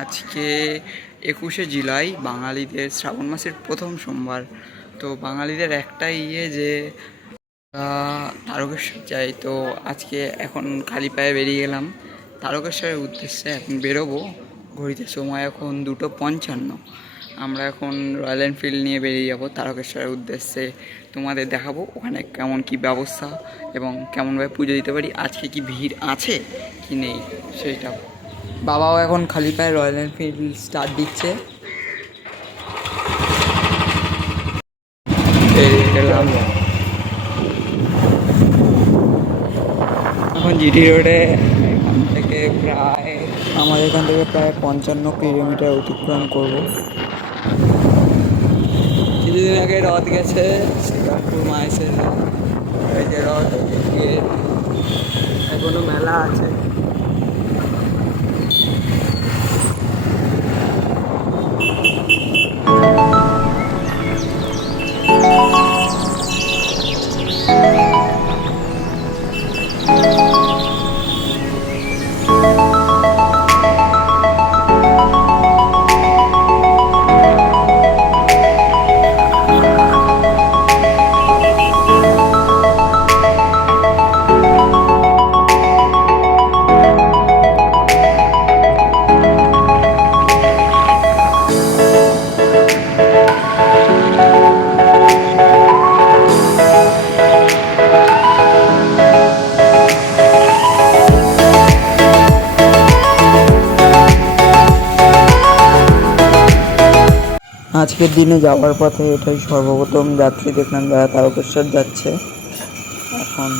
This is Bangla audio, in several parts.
আজকে 21শে জুলাই, বাঙালিদের শ্রাবণ মাসের প্রথম সোমবার। তো বাঙালিদের একটাই যে তারকেশ্বর যাই। তো আজকে এখন খালি পায়ে বেরিয়ে গেলাম তারকেশ্বরের উদ্দেশ্যে। এখন বেরোবো, ঘড়িতে সময় এখন 2:55। আমরা এখন রয়্যাল এনফিল্ড নিয়ে বেরিয়ে যাবো তারকেশ্বরের উদ্দেশ্যে। তোমাদের দেখাবো ওখানে কেমন কি ব্যবস্থা এবং কেমনভাবে পুজো দিতে পারি, আজকে কি ভিড় আছে কি নেই সেটা। বাবাও এখন খালি পায়ে রয়্যাল এনফিল্ড স্টার্ট দিচ্ছে। বেরিয়ে গেলাম এখন জিটি রোডে। এখান থেকে প্রায় 55 কিলোমিটার অতিক্রম করব। কিছুদিন আগে রথ গেছে, শ্রীরামপুর মায়েসের রথ। এই যে রথ, এখনো মেলা আছে। আজকের দিনে যাওয়ার পথে এটাই সর্বপ্রথম যাত্রী দেখলাম যারা তারকেশ্বর যাচ্ছে। এখন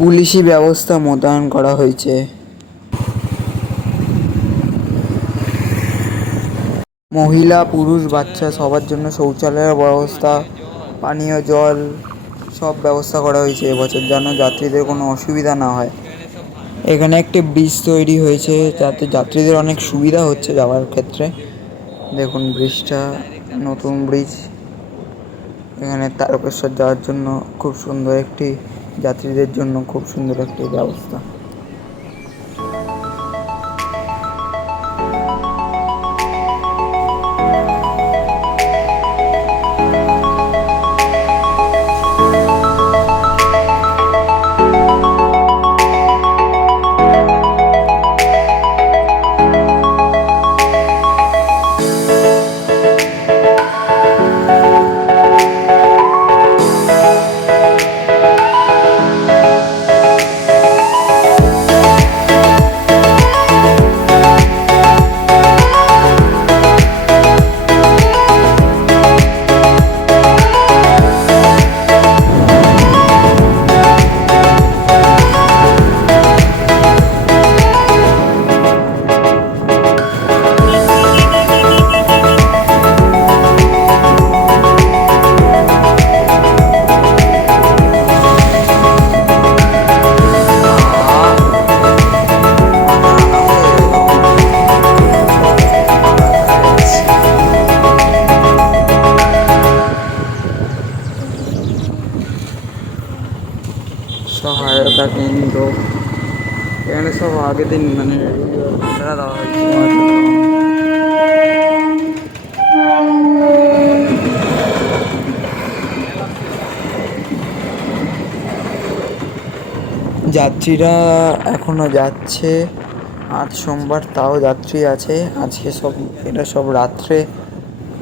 পুলিশি ব্যবস্থা মোতায়েন করা হয়েছে। মহিলা, পুরুষ, বাচ্চা সবার জন্য শৌচালয়ের ব্যবস্থা, পানীয় জল সব ব্যবস্থা করা হয়েছে এবছর, যেন যাত্রীদের কোনো অসুবিধা না হয়। এখানে একটি ব্রিজ তৈরি হয়েছে যাতে যাত্রীদের অনেক সুবিধা হচ্ছে যাওয়ার ক্ষেত্রে। দেখুন ব্রিজটা, নতুন ব্রিজ। এখানে তারকেশ্বর যাওয়ার জন্য খুব সুন্দর একটি, যাত্রীদের জন্য খুব সুন্দর একটি ব্যবস্থা। সহায়তা কেন্দ্র, এখানে সব আগের দিন দেওয়া হয়েছে। যাত্রীরা এখনো যাচ্ছে, আজ সোমবার তাও যাত্রী আছে। আজকে এটা সব রাত্রে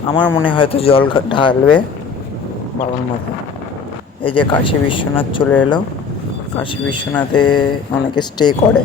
আমার মনে হয়তো জল ঢালবে বাবার মাথায়। এই যে কাশী বিশ্বনাথ চলে এলো, কাশী বিশ্বনাথে অনেকে স্টে করে।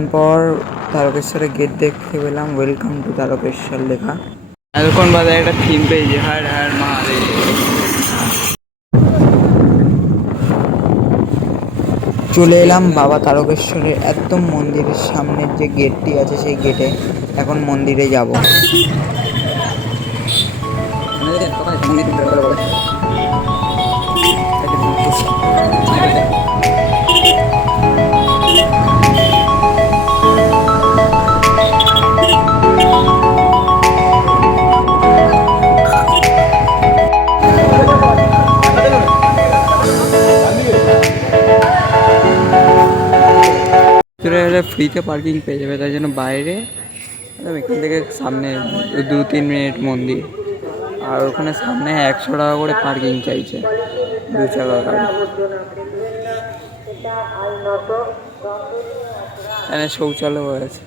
অনেকক্ষণ পর তারকেশ্বরের গেট দেখতে পেলাম, ওয়েলকাম টু তারকেশ্বর লেখা। এতক্ষণ বাদে একটা থিম পেয়েছি, হর হর মহাদেব। চলে এলাম বাবা তারকেশ্বরের একদম মন্দিরের সামনের যে গেটটি আছে সেই গেটে। এখন মন্দিরে যাব। ভিতরে হলে ফ্রিতে পার্কিং পেয়ে যাবে, তাই জন্য বাইরে এখান থেকে সামনে 2-3 মিনিট মন্দির। আর ওখানে সামনে 100 টাকা করে পার্কিং চাইছে 2 চাকা গাড়ি। এখানে শৌচালয় হয়েছে।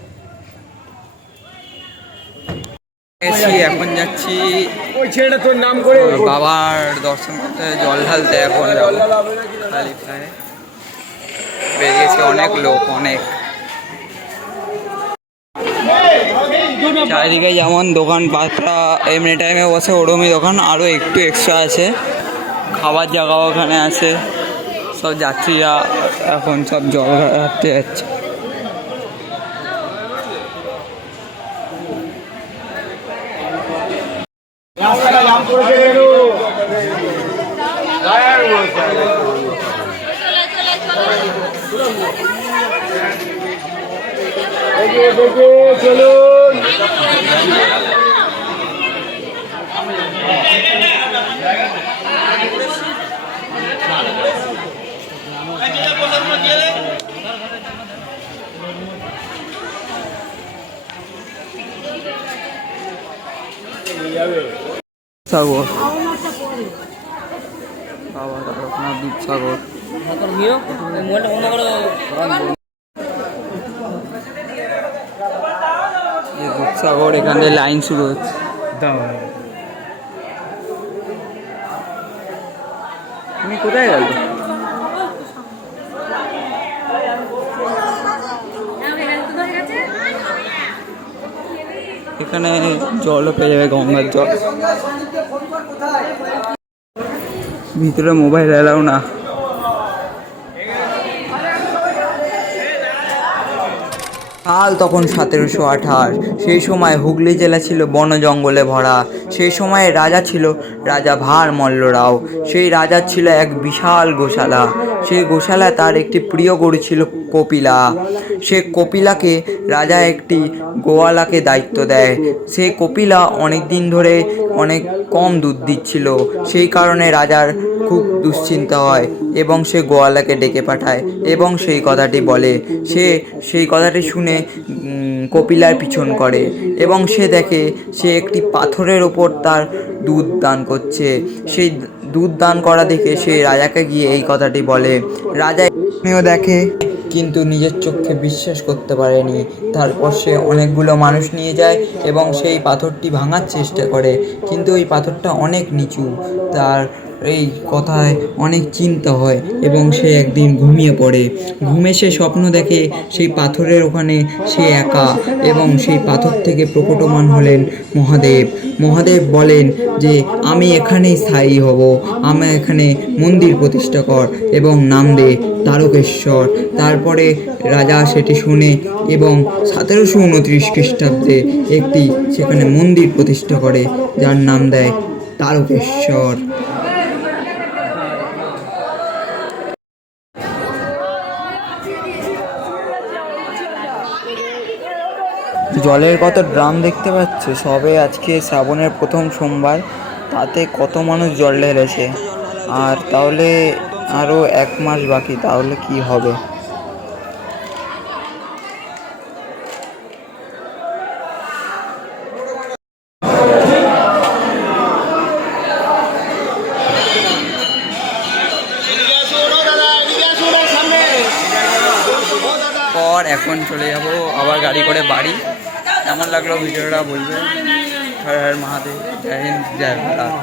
এখন যাচ্ছি বাবার দর্শন করতে, জল ঢালতে। এখন খালি প্রায় বেরিয়েছে অনেক লোক, অনেক। চারিদিকে যেমন দোকানপাটরা এমনি টাইমে বসে ওরমই দোকান, আরও একটু এক্সট্রা আছে। খাবার জায়গাও ওখানে আছে। সব যাত্রীরা এখন সব জল ঘাটতে যাচ্ছে। চলুন। সাগর বাবা তারকনাথ দুধসাগর। দুধসাগর, এখান থেকে লাইন শুরু হচ্ছে। তুমি কোথায় গেল? এখানে জলও পেয়ে যাবে, গঙ্গার জল। ভিতরে মোবাইল এলাও না। সাল তখন 1728। সেই সময় হুগলি জেলা ছিল বন জঙ্গলে ভরা। সেই সময়ে রাজা ছিল রাজা ভার মল্ল রাও। সেই রাজার ছিল এক বিশাল গোশালা। সেই গোশালায় তার একটি প্রিয় গরু ছিল কপিলা। সে কপিলাকে রাজা একটি গোয়ালাকে দায়িত্ব দেয়। সে কপিলা অনেক দিন ধরে অনেক কম দুধ দিচ্ছিল। সেই কারণে রাজার খুব দুশ্চিন্তা হয় এবং সে গোয়ালাকে ডেকে পাঠায় এবং সেই কথাটি বলে। সে সেই কথাটি শুনে কপিলার পিছন করে এবং সে দেখে সে একটি পাথরের ওপর তার দুধ দান করছে। সেই দুধ দান করা দেখে সে রাজাকে গিয়ে এই কথাটি বলে। রাজা এমনিও দেখে কিন্তু নিজের চোখে বিশ্বাস করতে পারেনি। তারপর সে অনেকগুলো মানুষ নিয়ে যায় এবং সেই পাথরটি ভাঙার চেষ্টা করে, কিন্তু ওই পাথরটা অনেক নিচু। তার এই কথায় অনেক চিন্তা হয় এবং সে একদিন ঘুমিয়ে পড়ে। ঘুমে সে স্বপ্ন দেখে সেই পাথরের ওখানে সে একা এবং সেই পাথর থেকে প্রকটমান হলেন মহাদেব। মহাদেব বলেন যে আমি এখানেই স্থায়ী হব, আমি এখানে মন্দির প্রতিষ্ঠা কর এবং নাম দে তারকেশ্বর। তারপরে রাজা সেটি শুনে এবং 1729 খ্রিস্টাব্দে একটি সেখানে মন্দির প্রতিষ্ঠা করে, যার নাম দেয় তারকেশ্বর। জলের কত ড্রাম দেখতে পাচ্ছে। সবে আজকে শ্রাবণের প্রথম সোমবার, তাতে কত মানুষ জল ঢেলেছে। আর তাহলে আরও 1 মাস বাকি, তাহলে কি হবে। এখন চলে যাব আবার গাড়ি করে বাড়ি। কেমন লাগলো ভিডিওটা বলবে। হর হর মহাদেব, জয় হিন্দ, জয় ভারত।